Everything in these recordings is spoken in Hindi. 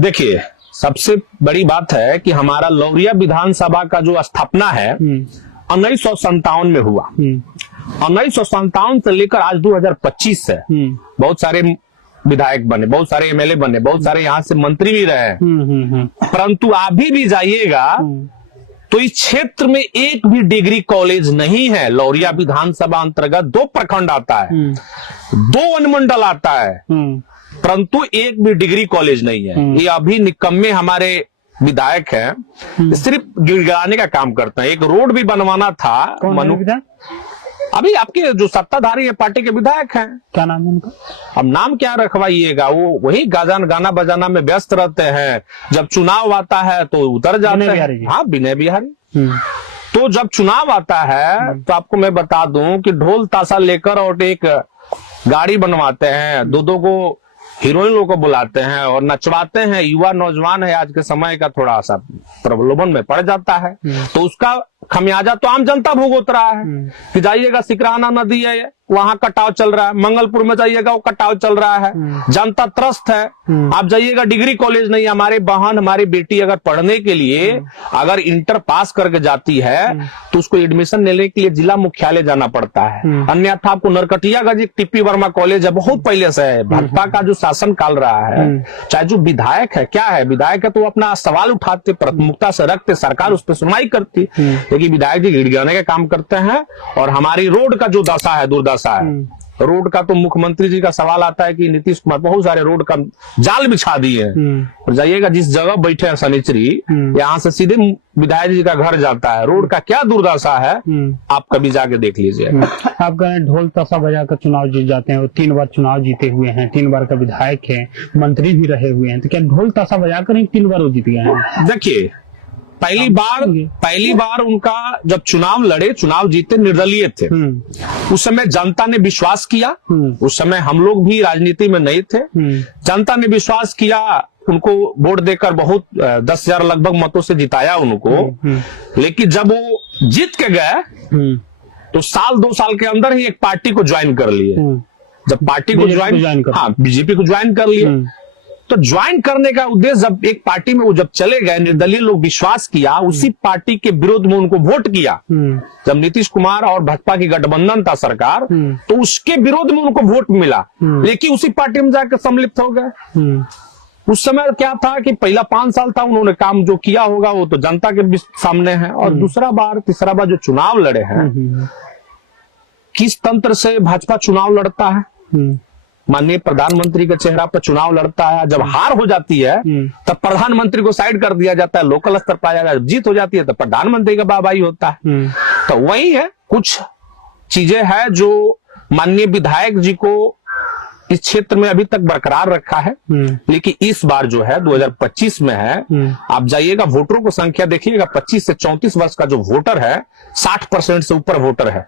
देखिए, सबसे बड़ी बात है कि हमारा लौरिया विधानसभा का जो स्थापना है 1957 में हुआ। 1957 से लेकर आज 2025 से बहुत सारे विधायक बने, बहुत सारे एमएलए बने, बहुत सारे यहाँ से मंत्री भी रहे। परंतु अभी भी जाइएगा तो इस क्षेत्र में एक भी डिग्री कॉलेज नहीं है। लौरिया विधानसभा अंतर्गत 2 प्रखंड आता है, 2 अनुमंडल आता है, परंतु एक भी डिग्री कॉलेज नहीं है। ये अभी निकम्मे हमारे विधायक हैं, सिर्फ गिड़गिड़ाने का काम करते हैं। एक रोड भी बनवाना था अभी आपके जो सत्ताधारी है पार्टी के विधायक हैं, क्या नाम है उनका? अब नाम क्या रखवाइएगा, वो वही गाना बजाना में व्यस्त रहते हैं। जब चुनाव आता है तो उतर जाते हैं। हाँ, विनय बिहारी। तो जब चुनाव आता है तो आपको मैं बता दूं कि ढोल ताशा लेकर और एक गाड़ी बनवाते हैं, 2-2 को हीरोइन लोगों को बुलाते हैं और नचवाते हैं। युवा नौजवान है, आज के समय का थोड़ा सा प्रलोभन में पड़ जाता है, तो उसका खमियाजा तो आम जनता भुगत रहा है। कि जाइएगा सिकराना नदी है, वहां कटाव चल रहा है। मंगलपुर में जाइएगा, वो कटाव चल रहा है, जनता त्रस्त है। आप जाइएगा, डिग्री कॉलेज नहीं। हमारे बहन, हमारी बेटी अगर पढ़ने के लिए अगर इंटर पास करके जाती है तो उसको एडमिशन लेने के लिए जिला मुख्यालय जाना पड़ता है। अन्यथा आपको नरकटियागंज एक टीपी वर्मा कॉलेज है, बहुत पहले से है। भाजपा का जो शासन काल रहा है, चाहे जो विधायक है, क्या है विधायक है तो अपना सवाल उठाते, प्राथमिकता से रखते, सरकार उस पर सुनवाई करती। लेकिन विधायक जी गिड़गिड़ाने का काम करते हैं। और हमारी रोड का जो दशा है, दुर्दशा है रोड का, तो मुख्यमंत्री जी का सवाल आता है कि नीतीश कुमार बहुत सारे रोड का जाल बिछा दिए हैं। और जाइएगा, जिस जगह बैठे हैं शनिचरी, यहाँ से सीधे विधायक जी का घर जाता है। रोड का क्या दुर्दशा है, आप कभी जाके देख लीजिए। आप कह रहे ढोल ताशा बजाकर चुनाव जीत जाते हैं। 3 बार चुनाव जीते हुए हैं, 3 बार का विधायक है, मंत्री भी रहे हुए हैं, तो क्या ढोल ताशा बजाकर ही 3 बार वो जीत गए हैं? देखिए, पहली बार उनका जब चुनाव लड़े, चुनाव जीते, निर्दलीय थे। उस समय जनता ने विश्वास किया। उस समय हम लोग भी राजनीति में नहीं थे। जनता ने विश्वास किया, उनको वोट देकर बहुत 10,000 लगभग मतों से जिताया उनको। लेकिन जब वो जीत के गए तो 2 साल के अंदर ही एक पार्टी को ज्वाइन कर लिए। जब पार्टी को ज्वाइन हाँ, बीजेपी को ज्वाइन कर लिए। तो ज्वाइन करने का उद्देश्य, जब एक पार्टी में वो जब चले गए, निर्दलीय लोग विश्वास किया, उसी पार्टी के विरोध में उनको वोट किया। जब नीतीश कुमार और भाजपा की गठबंधन था सरकार, तो उसके विरोध में उनको वोट मिला, लेकिन उसी पार्टी में जाकर सम्मिलित हो गए। उस समय क्या था कि पहला 5 साल था, उन्होंने काम जो किया होगा वो तो जनता के सामने है। और तीसरा बार जो चुनाव लड़े हैं, किस तंत्र से भाजपा चुनाव लड़ता है? माननीय प्रधानमंत्री के चेहरा पर चुनाव लड़ता है। जब हार हो जाती है तब प्रधानमंत्री को साइड कर दिया जाता है, लोकल स्तर पर आ जाता है। जब जीत हो जाती है तब प्रधानमंत्री का वाहवाही होता है। तो वही है, कुछ चीजें हैं जो माननीय विधायक जी को इस क्षेत्र में अभी तक बरकरार रखा है। लेकिन इस बार जो है 2025 में है, आप जाइएगा, वोटरों को संख्या देखिएगा, 25 से 34 वर्ष का जो वोटर है 60% से ऊपर वोटर है।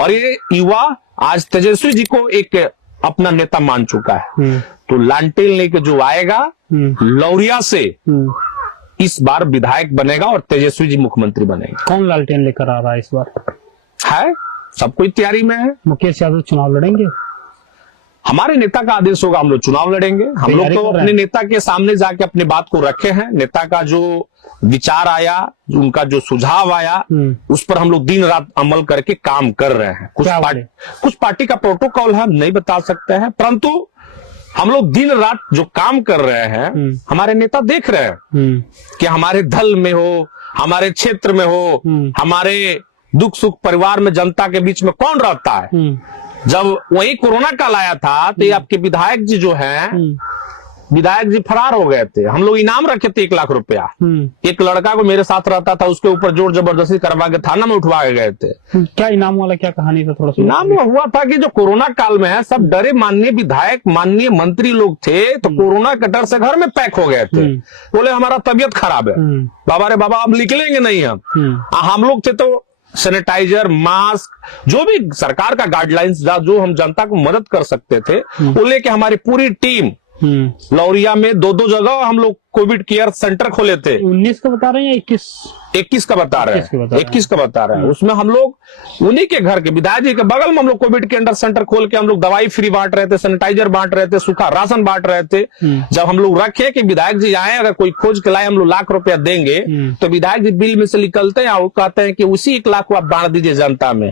और ये युवा आज तेजस्वी जी को एक अपना नेता मान चुका है। तो लालटेन लेके जो आएगा लौरिया से, इस बार विधायक बनेगा और तेजस्वी जी मुख्यमंत्री बनेंगे। कौन लालटेन लेकर आ रहा है इस बार? है, सब कोई तैयारी में है। मुकेश यादव चुनाव लड़ेंगे? हमारे नेता का आदेश होगा, हम लोग चुनाव लड़ेंगे। हम लोग तो अपने नेता के सामने जाके अपनी बात को रखे हैं। नेता का जो विचार आया, उनका जो सुझाव आया, उस पर हम लोग दिन रात अमल करके काम कर रहे हैं। कुछ पार्टी का प्रोटोकॉल है, हम नहीं बता सकते हैं, परंतु हम लोग दिन रात जो काम कर रहे हैं, हमारे नेता देख रहे हैं कि हमारे दल में हो, हमारे क्षेत्र में हो, हमारे दुख सुख परिवार में, जनता के बीच में कौन रहता है। जब वही कोरोना काल आया था तो ये आपके विधायक जी जो हैं, विधायक जी फरार हो गए थे। हम लोग इनाम रखे थे 1 लाख रुपया। एक लड़का को मेरे साथ रहता था, उसके ऊपर जोर जबरदस्ती करवा के थाना में उठवा के गए थे। क्या इनाम वाला क्या कहानी था? थोड़ा सा इनाम में हुआ था कि जो कोरोना काल में है, सब डरे, माननीय विधायक, माननीय मंत्री लोग थे, तो कोरोना के डर से घर में पैक हो गए थे। बोले हमारा तबीयत खराब है, बाबा रे बाबा अब निकलेंगे नहीं हम लोग थे तो सैनिटाइजर, मास्क, जो भी सरकार का गाइडलाइंस जो हम जनता को मदद कर सकते थे, वो लेके हमारी पूरी टीम लौरिया में 2-2 जगह हम लोग कोविड केयर सेंटर खोले थे। 19 का बता रहे हैं या 21 का बता रहे हैं, 21 का बता रहे हैं। उसमें हम लोग उन्हीं के घर के विधायक जी के बगल में हम लोग कोविड केयर सेंटर खोल के हम लोग दवाई फ्री बांट रहे थे, सैनिटाइजर बांट रहे थे, सूखा राशन बांट रहे थे। जब हम लोग रखे कि विधायक जी आए, अगर कोई खोज के लाए हम लोग लाख रुपया देंगे, तो विधायक जी बिल में से निकलते हैं और कहते हैं कि उसी 1 लाख को आप बांट दीजिए जनता में।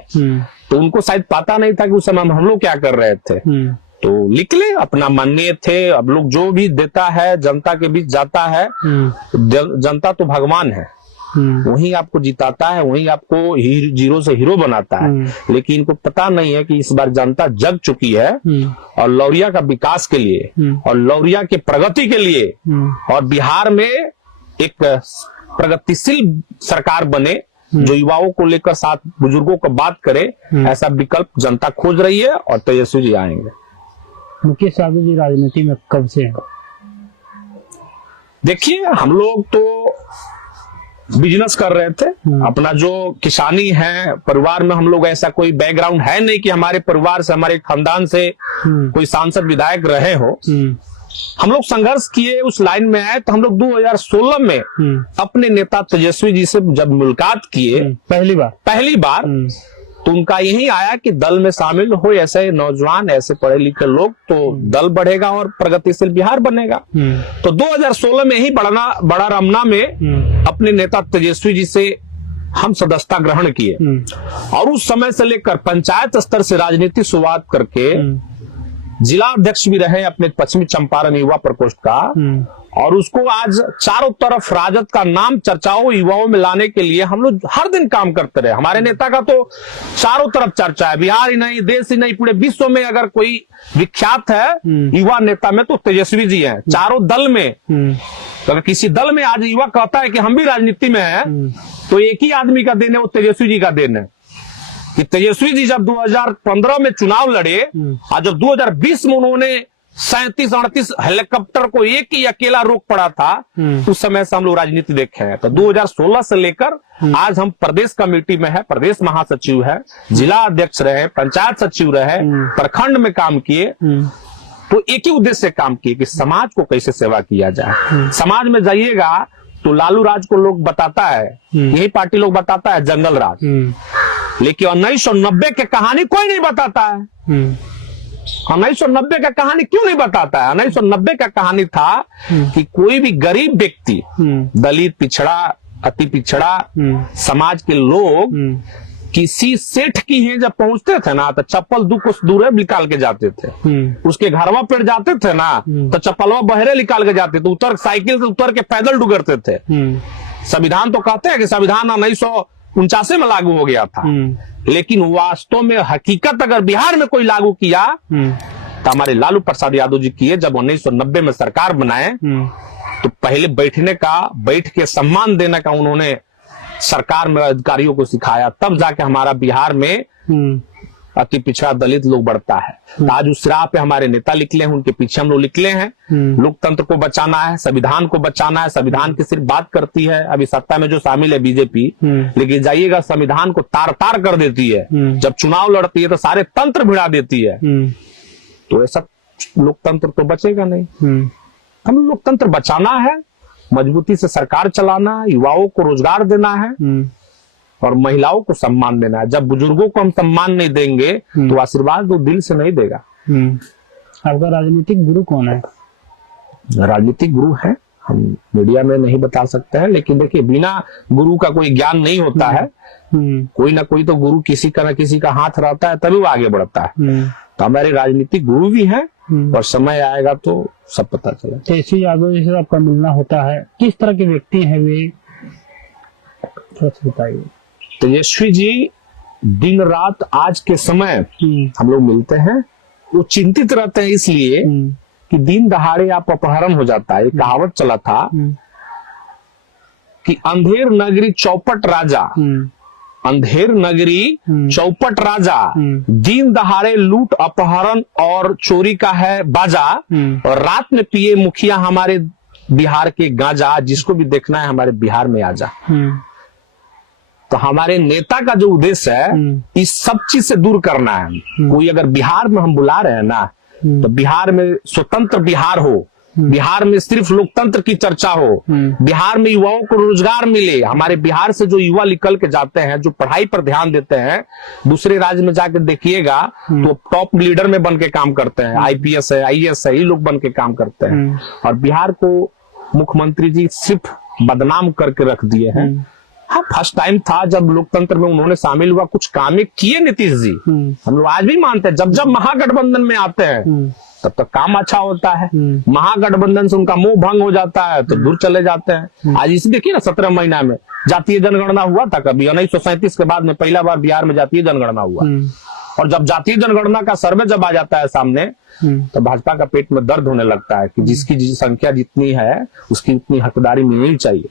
तो उनको शायद पता नहीं था कि उस समय हम लोग क्या कर रहे थे। तो निकले, अपना माननीय थे। अब लोग जो भी देता है जनता के बीच जाता है, जनता तो भगवान है, वही आपको जिताता है, वही आपको जीरो से हीरो बनाता है। लेकिन इनको पता नहीं है कि इस बार जनता जग चुकी है और लौरिया का विकास के लिए और लौरिया के प्रगति के लिए और बिहार में एक प्रगतिशील सरकार बने जो युवाओं को लेकर साथ बुजुर्गों को बात करे, ऐसा विकल्प जनता खोज रही है और तेजस्वी जी आएंगे। मुकेश यादव जी राजनीति में कब से हैं? देखिए, हम लोग तो बिजनेस कर रहे थे, अपना जो किसानी है परिवार में हम लोग, ऐसा कोई बैकग्राउंड है नहीं कि हमारे परिवार से, हमारे खानदान से कोई सांसद विधायक रहे हो। हम लोग संघर्ष किए, उस लाइन में आए। तो हम लोग 2016 में अपने नेता तेजस्वी जी से जब मुलाकात किए पहली बार तो उनका यही आया कि दल में शामिल हो ऐसे नौजवान, ऐसे पढ़े लिखे लोग, तो दल बढ़ेगा और प्रगतिशील बिहार बनेगा। तो 2016 में ही बड़ा रमना में अपने नेता तेजस्वी जी से हम सदस्यता ग्रहण किए और उस समय से लेकर पंचायत स्तर से राजनीति शुरुआत करके जिला अध्यक्ष भी रहे अपने पश्चिमी चंपारण युवा प्रकोष्ठ का, और उसको आज चारों तरफ राजद का नाम चर्चाओं युवाओं में लाने के लिए हम लोग हर दिन काम करते रहे। हमारे नेता का तो चारों तरफ चर्चा है, बिहार ही नहीं, देश ही नहीं, पूरे विश्व में अगर कोई विख्यात है युवा नेता में तो तेजस्वी जी हैं। चारों दल में अगर किसी दल में आज युवा कहता है कि हम भी राजनीति में हैं, तो एक ही आदमी का देन है, वो तेजस्वी जी का देन है। कि तेजस्वी जी जब 2015 में चुनाव लड़े और जब 2020 में उन्होंने 37-38 हेलीकॉप्टर को एक ही अकेला रोक पड़ा था, उस समय से हम लोग राजनीति देखे हैं। तो 2016 से लेकर आज हम प्रदेश कमेटी में है, प्रदेश महासचिव है, जिला अध्यक्ष रहे, पंचायत सचिव रहे, प्रखंड में काम किए। तो एक ही उद्देश्य से काम किए कि समाज को कैसे सेवा किया जाए। समाज में जाइएगा तो लालू राज को लोग बताता है, यही पार्टी लोग बताता है जंगल राज, लेकिन 1990 के कहानी कोई नहीं बताता है। 1990 का कहानी क्यों नहीं बताता है? 1990 का कहानी था कि कोई भी गरीब व्यक्ति, दलित, पिछड़ा, अति पिछड़ा समाज के लोग किसी सेठ की है जब पहुंचते थे ना, तो चप्पल 2 कोस दूर निकाल के जाते थे। उसके घरवा पेड़ जाते थे ना, तो चप्पलवा बहरे निकाल के जाते थे, उतर साइकिल से उतर के पैदल डुगरते थे। संविधान तो कहते हैं कि संविधान 1949 में लागू हो गया था, लेकिन वास्तव में हकीकत अगर बिहार में कोई लागू किया तो हमारे लालू प्रसाद यादव जी किए। जब 1990 में सरकार बनाए तो पहले बैठ के सम्मान देने का उन्होंने सरकार में अधिकारियों को सिखाया, तब जाके हमारा बिहार में अति पिछड़ा दलित लोग बढ़ता है। आज उस राह पे हमारे नेता निकले हैं, उनके पीछे हम लोग निकले हैं। लोकतंत्र को बचाना है, संविधान को बचाना है। संविधान की सिर्फ बात करती है, अभी सत्ता में जो शामिल है बीजेपी, लेकिन जाइएगा संविधान को तार तार कर देती है। जब चुनाव लड़ती है तो सारे तंत्र भिड़ा देती है। तो ऐसा लोकतंत्र तो बचेगा नहीं। हम लोकतंत्र बचाना है, मजबूती से सरकार चलाना है, युवाओं को रोजगार देना है और महिलाओं को सम्मान देना है। जब बुजुर्गों को हम सम्मान नहीं देंगे तो आशीर्वाद वो दिल से नहीं देगा। आपका राजनीतिक गुरु कौन है? राजनीतिक गुरु है, हम मीडिया में नहीं बता सकते हैं, लेकिन देखिए बिना गुरु का कोई ज्ञान नहीं होता है। कोई ना कोई तो गुरु किसी का ना किसी का हाथ रहता है, तभी वो आगे बढ़ता है। तो हमारे राजनीतिक गुरु भी हैं और समय आएगा तो सब पता चलेगा। तेजस्वी यादव जी से आपका मिलना होता है, किस तरह के व्यक्ति हैं वे, थोड़ा सा बताइए। तेजस्वी जी दिन रात आज के समय हम लोग मिलते हैं, वो चिंतित रहते हैं इसलिए कि दिन दहाड़े आप अपहरण हो जाता है। एक कहावत चला था कि अंधेर नगरी चौपट राजा, अंधेर नगरी चौपट राजा, दिन दहाड़े लूट अपहरण और चोरी का है बाजा, और रात में पिए मुखिया हमारे बिहार के गांजा, जिसको भी देखना है हमारे बिहार में आजा। तो हमारे नेता का जो उद्देश्य है इस सब चीज से दूर करना है। कोई अगर बिहार में हम बुला रहे हैं ना, तो बिहार में स्वतंत्र बिहार हो, बिहार में सिर्फ लोकतंत्र की चर्चा हो, बिहार में युवाओं को रोजगार मिले। हमारे बिहार से जो युवा निकल के जाते हैं, जो पढ़ाई पर ध्यान देते हैं, दूसरे राज्य में जाकर देखिएगा तो टॉप लीडर में बन के काम करते हैं, आईपीएस है, आईएएस है, ये लोग बन के काम करते हैं। और बिहार को मुख्यमंत्री जी सिर्फ बदनाम करके रख दिए हैं। हाँ, फर्स्ट टाइम था जब लोकतंत्र में उन्होंने शामिल हुआ, कुछ काम किए नीतीश जी, हम लोग आज भी मानते हैं। जब जब महागठबंधन में आते हैं तब तक काम अच्छा होता है, महागठबंधन से उनका मोह भंग हो जाता है तो दूर चले जाते हैं। आज इसी देखिए ना, 17 महीना में जातीय जनगणना हुआ था कभी? 1937 के बाद में पहला बार बिहार में जातीय जनगणना हुआ। और जब जातीय जनगणना का सर्वे जब आ जाता है सामने तो भाजपा का पेट में दर्द होने लगता है कि जिसकी संख्या जितनी है उसकी उतनी हकदारी मिलनी चाहिए,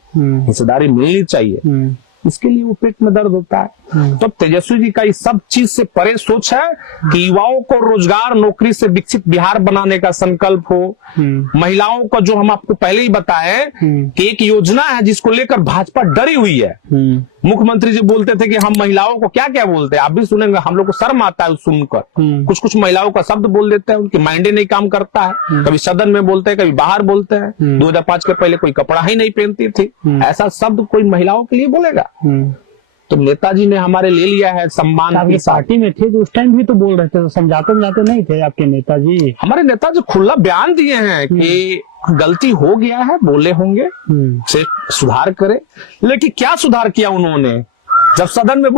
हिस्सेदारी मिलनी चाहिए। इसके लिए वो पेट में दर्द होता है। तो तेजस्वी जी का इस सब चीज से परे सोच है कि युवाओं को रोजगार नौकरी से विकसित बिहार बनाने का संकल्प हो। महिलाओं को, जो हम आपको पहले ही बताए कि एक योजना है जिसको लेकर भाजपा डरी हुई है। मुख्यमंत्री जी बोलते थे कि हम महिलाओं को क्या क्या बोलते हैं, आप भी सुनेंगे, हम लोग को शर्म आता है सुनकर। कुछ कुछ महिलाओं का शब्द बोल देते हैं, उनकी माइंडे नहीं काम करता है। कभी सदन में बोलते हैं, कभी बाहर बोलते हैं। 2005 के पहले कोई कपड़ा ही नहीं पहनती थी, ऐसा शब्द कोई महिलाओं के लिए बोलेगा? तो नेताजी ने हमारे ले लिया है सम्मान। आपकी पार्टी में थे तो उस टाइम भी तो बोल रहे थे, तो समझाते नहीं थे आपके नेताजी? हमारे नेताजी खुला बयान दिए हैं कि गलती हो गया है, बोले होंगे, से सुधार करे। लेकिन क्या सुधार किया उन्होंने? जब सदन में